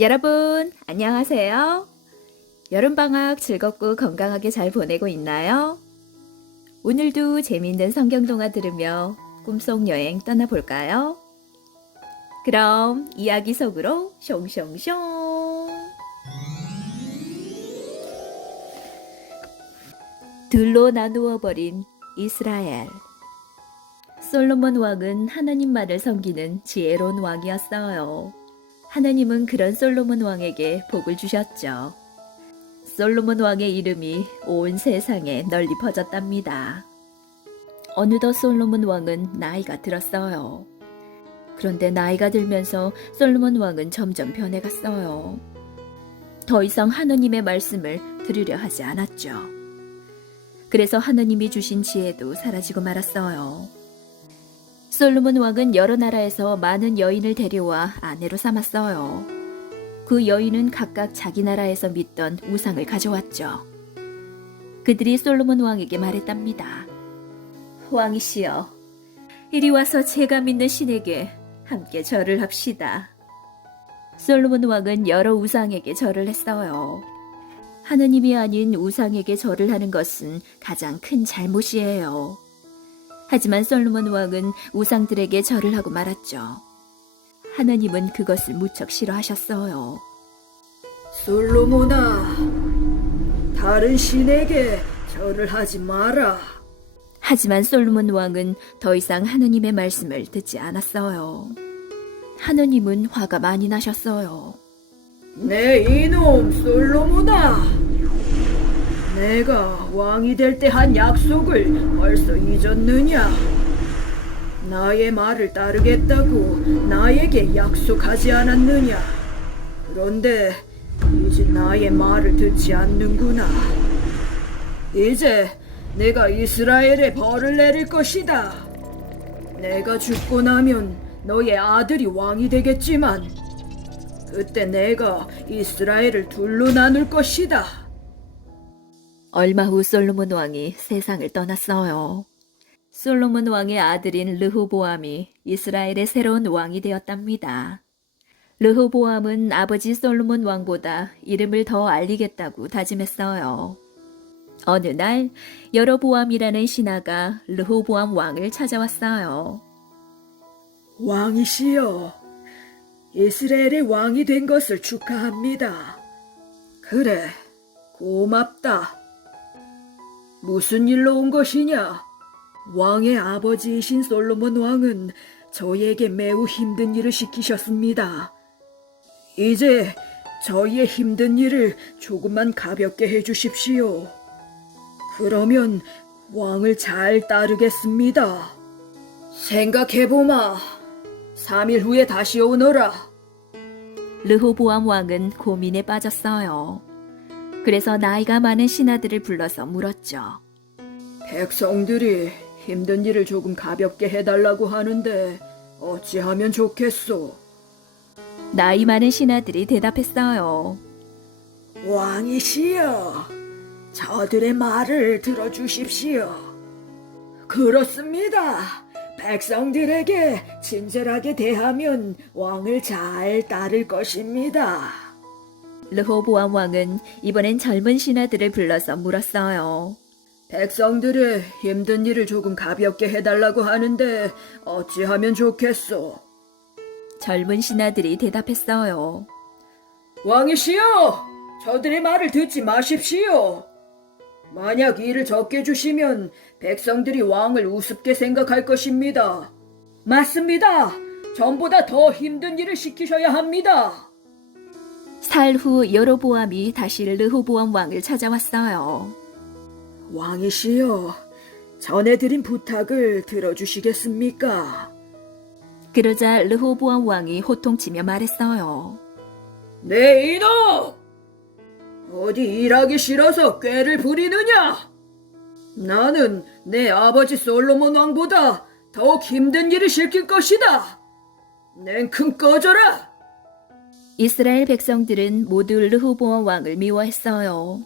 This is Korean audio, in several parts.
여러분, 안녕하세요. 여름방학 즐겁고 건강하게 잘 보내고 있나요? 오늘도 재미있는 성경동화 들으며 꿈속 여행 떠나볼까요? 그럼 이야기 속으로 숑숑숑. 둘로 나누어 버린 이스라엘. 솔로몬 왕은 하나님만을 섬기는 지혜로운 왕이었어요. 하나님은 그런 솔로몬 왕에게 복을 주셨죠. 솔로몬 왕의 이름이 온 세상에 널리 퍼졌답니다. 어느덧 솔로몬 왕은 나이가 들었어요. 그런데 나이가 들면서 솔로몬 왕은 점점 변해갔어요. 더 이상 하나님의 말씀을 들으려 하지 않았죠. 그래서 하나님이 주신 지혜도 사라지고 말았어요. 솔로몬 왕은 여러 나라에서 많은 여인을 데려와 아내로 삼았어요. 그 여인은 각각 자기 나라에서 믿던 우상을 가져왔죠. 그들이 솔로몬 왕에게 말했답니다. 왕이시여, 이리 와서 제가 믿는 신에게 함께 절을 합시다. 솔로몬 왕은 여러 우상에게 절을 했어요. 하느님이 아닌 우상에게 절을 하는 것은 가장 큰 잘못이에요. 하지만 솔로몬 왕은 우상들에게 절을 하고 말았죠. 하나님은 그것을 무척 싫어하셨어요. 솔로몬아, 다른 신에게 절을 하지 마라. 하지만 솔로몬 왕은 더 이상 하나님의 말씀을 듣지 않았어요. 하나님은 화가 많이 나셨어요. 내 이놈 솔로몬아, 내가 왕이 될 때 한 약속을 벌써 잊었느냐? 나의 말을 따르겠다고 나에게 약속하지 않았느냐? 그런데 이제 나의 말을 듣지 않는구나. 이제 내가 이스라엘에 벌을 내릴 것이다. 내가 죽고 나면 너의 아들이 왕이 되겠지만 그때 내가 이스라엘을 둘로 나눌 것이다. 얼마 후 솔로몬 왕이 세상을 떠났어요. 솔로몬 왕의 아들인 르호보암이 이스라엘의 새로운 왕이 되었답니다. 르호보암은 아버지 솔로몬 왕보다 이름을 더 알리겠다고 다짐했어요. 어느 날 여로보암이라는 신하가 르호보암 왕을 찾아왔어요. 왕이시여, 이스라엘의 왕이 된 것을 축하합니다. 그래, 고맙다. 무슨 일로 온 것이냐? 왕의 아버지이신 솔로몬 왕은 저희에게 매우 힘든 일을 시키셨습니다. 이제 저희의 힘든 일을 조금만 가볍게 해주십시오. 그러면 왕을 잘 따르겠습니다. 생각해보마. 3일 후에 다시 오너라. 르호보암 왕은 고민에 빠졌어요. 그래서 나이가 많은 신하들을 불러서 물었죠. 백성들이 힘든 일을 조금 가볍게 해달라고 하는데 어찌하면 좋겠소? 나이 많은 신하들이 대답했어요. 왕이시여, 저들의 말을 들어주십시오. 그렇습니다. 백성들에게 친절하게 대하면 왕을 잘 따를 것입니다. 르호보암 왕은 이번엔 젊은 신하들을 불러서 물었어요. 백성들의 힘든 일을 조금 가볍게 해달라고 하는데 어찌하면 좋겠소? 젊은 신하들이 대답했어요. 왕이시여, 저들의 말을 듣지 마십시오. 만약 일을 적게 주시면 백성들이 왕을 우습게 생각할 것입니다. 맞습니다. 전보다 더 힘든 일을 시키셔야 합니다. 사흘 후 여로보암이 다시 르호보암 왕을 찾아왔어요. 왕이시여, 전해드린 부탁을 들어주시겠습니까? 그러자 르호보암 왕이 호통치며 말했어요. 내 이놈! 어디 일하기 싫어서 꾀를 부리느냐? 나는 내 아버지 솔로몬 왕보다 더욱 힘든 일을 시킬 것이다. 냉큼 꺼져라! 이스라엘 백성들은 모두 르호보암 왕을 미워했어요.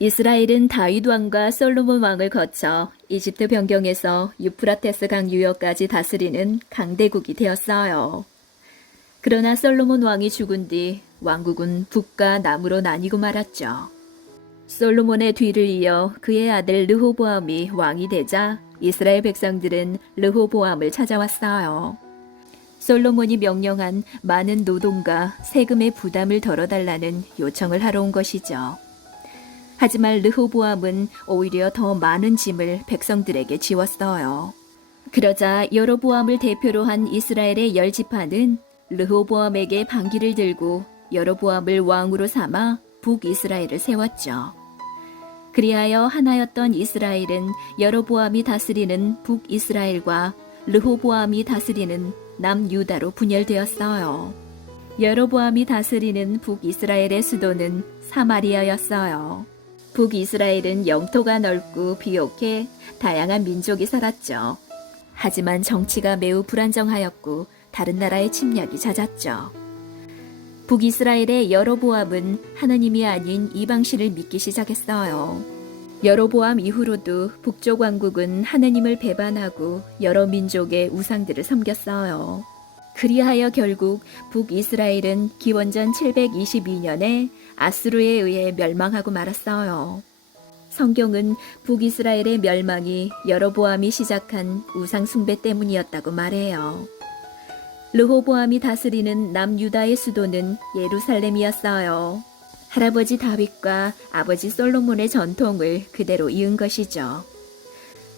이스라엘은 다윗 왕과 솔로몬 왕을 거쳐 이집트 변경에서 유프라테스 강 유역까지 다스리는 강대국이 되었어요. 그러나 솔로몬 왕이 죽은 뒤 왕국은 북과 남으로 나뉘고 말았죠. 솔로몬의 뒤를 이어 그의 아들 르호보암이 왕이 되자 이스라엘 백성들은 르호보암을 찾아왔어요. 솔로몬이 명령한 많은 노동과 세금의 부담을 덜어달라는 요청을 하러 온 것이죠. 하지만 르호보암은 오히려 더 많은 짐을 백성들에게 지웠어요. 그러자 여로보암을 대표로 한 이스라엘의 10지파는 르호보암에게 반기를 들고 여로보암을 왕으로 삼아 북이스라엘을 세웠죠. 그리하여 하나였던 이스라엘은 여로보암이 다스리는 북이스라엘과 르호보암이 다스리는 남유다로 분열되었어요. 여로보암이 다스리는 북이스라엘의 수도는 사마리아였어요. 북이스라엘은 영토가 넓고 비옥해 다양한 민족이 살았죠. 하지만 정치가 매우 불안정하였고 다른 나라의 침략이 잦았죠. 북이스라엘의 여로보암은 하나님이 아닌 이방신을 믿기 시작했어요. 여로보암 이후로도 북쪽 왕국은 하나님을 배반하고 여러 민족의 우상들을 섬겼어요. 그리하여 결국 북이스라엘은 기원전 722년에 아수르에 의해 멸망하고 말았어요. 성경은 북이스라엘의 멸망이 여로보암이 시작한 우상 숭배 때문이었다고 말해요. 르호보암이 다스리는 남유다의 수도는 예루살렘이었어요. 할아버지 다윗과 아버지 솔로몬의 전통을 그대로 이은 것이죠.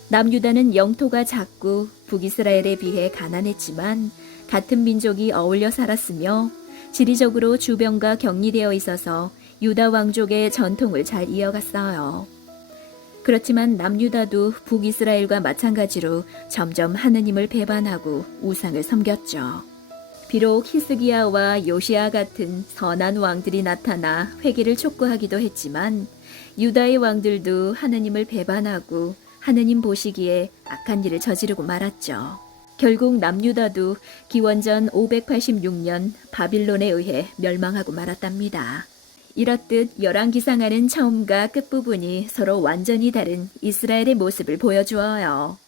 남유다는 영토가 작고 북이스라엘에 비해 가난했지만 같은 민족이 어울려 살았으며 지리적으로 주변과 격리되어 있어서 유다 왕족의 전통을 잘 이어갔어요. 그렇지만 남유다도 북이스라엘과 마찬가지로 점점 하느님을 배반하고 우상을 섬겼죠. 비록 히스기야와 요시야 같은 선한 왕들이 나타나 회개를 촉구하기도 했지만 유다의 왕들도 하느님을 배반하고 하느님 보시기에 악한 일을 저지르고 말았죠. 결국 남유다도 기원전 586년 바빌론에 의해 멸망하고 말았답니다. 이렇듯 열왕기상하는 처음과 끝부분이 서로 완전히 다른 이스라엘의 모습을 보여주어요.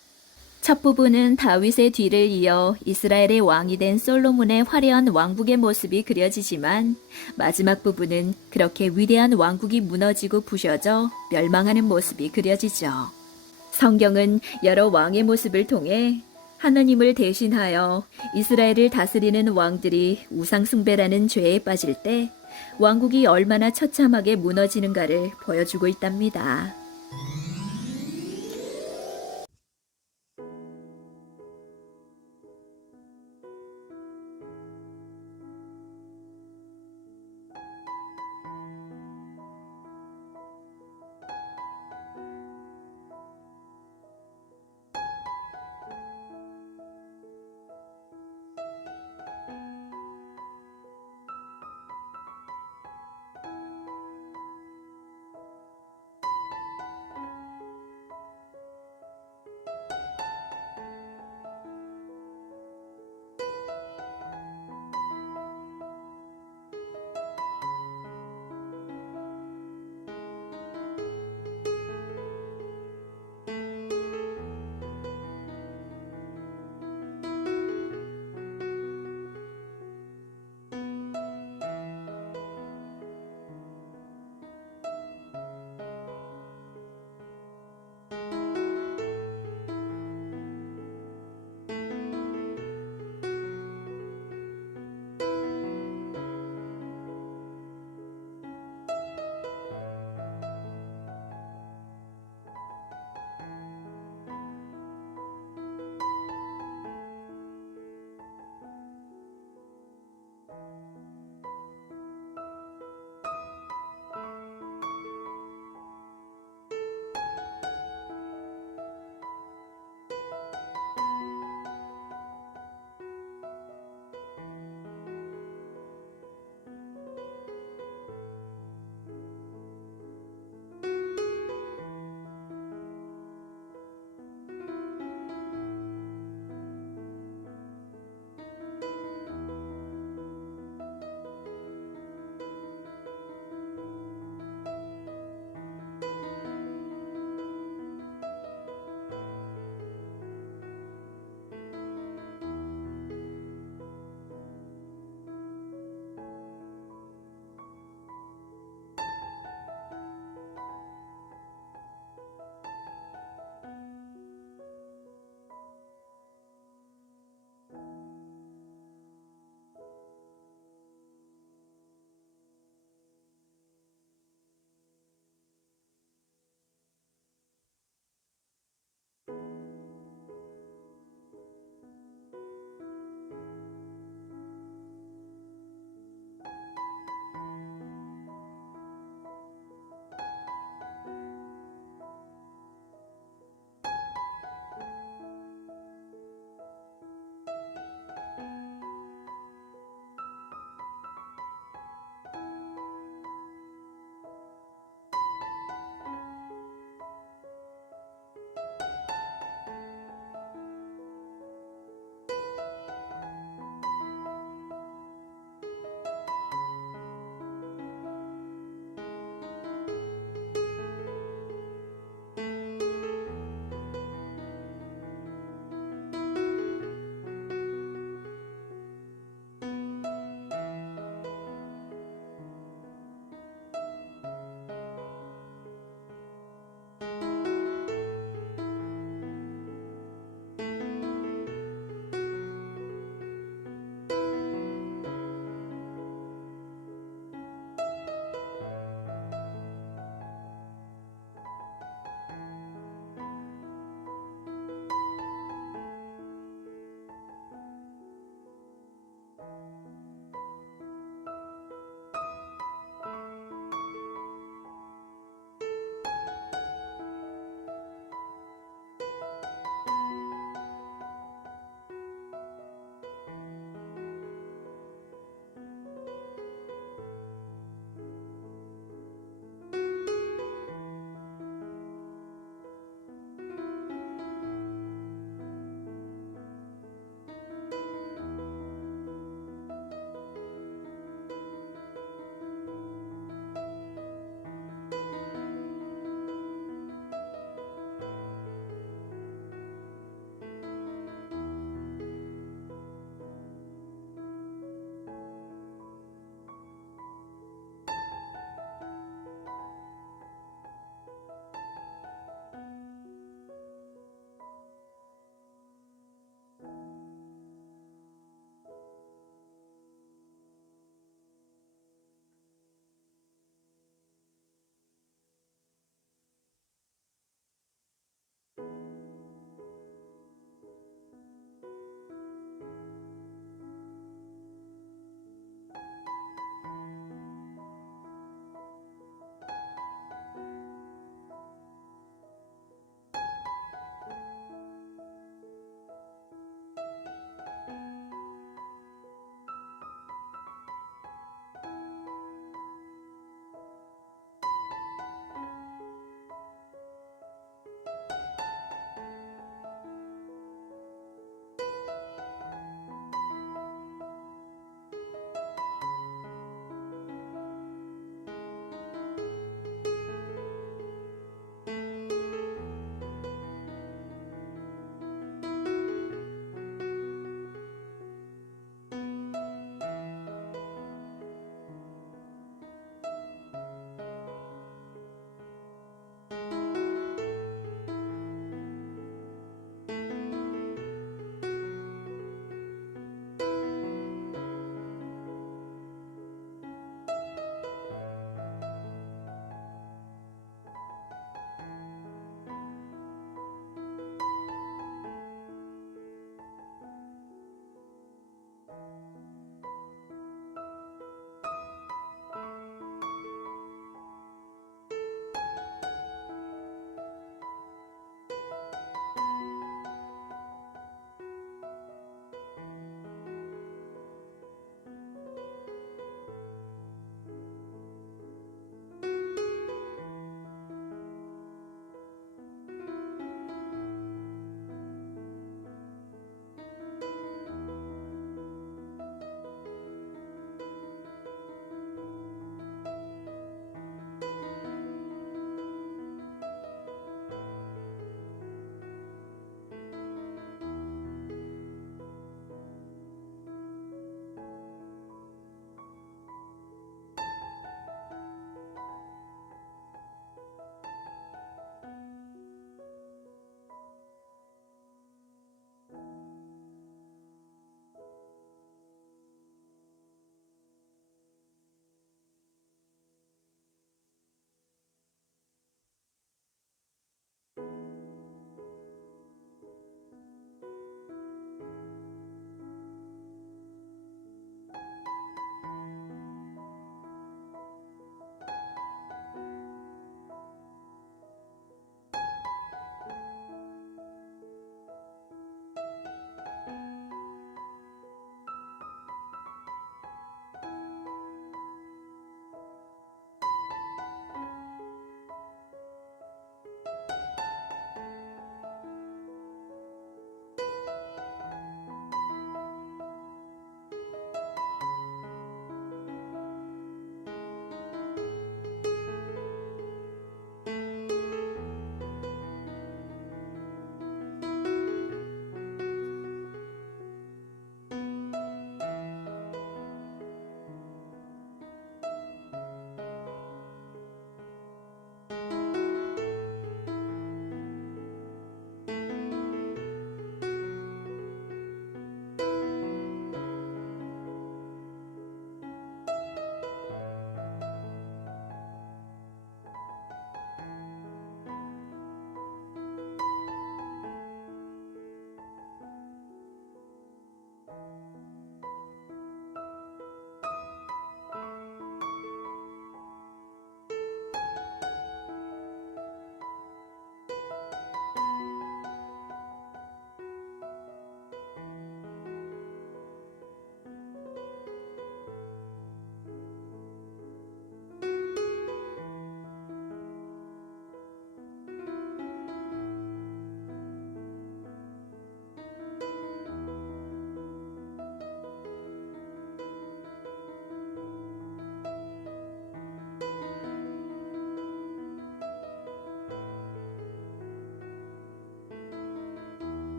첫 부분은 다윗의 뒤를 이어 이스라엘의 왕이 된 솔로몬의 화려한 왕국의 모습이 그려지지만 마지막 부분은 그렇게 위대한 왕국이 무너지고 부셔져 멸망하는 모습이 그려지죠. 성경은 여러 왕의 모습을 통해 하나님을 대신하여 이스라엘을 다스리는 왕들이 우상숭배라는 죄에 빠질 때 왕국이 얼마나 처참하게 무너지는가를 보여주고 있답니다.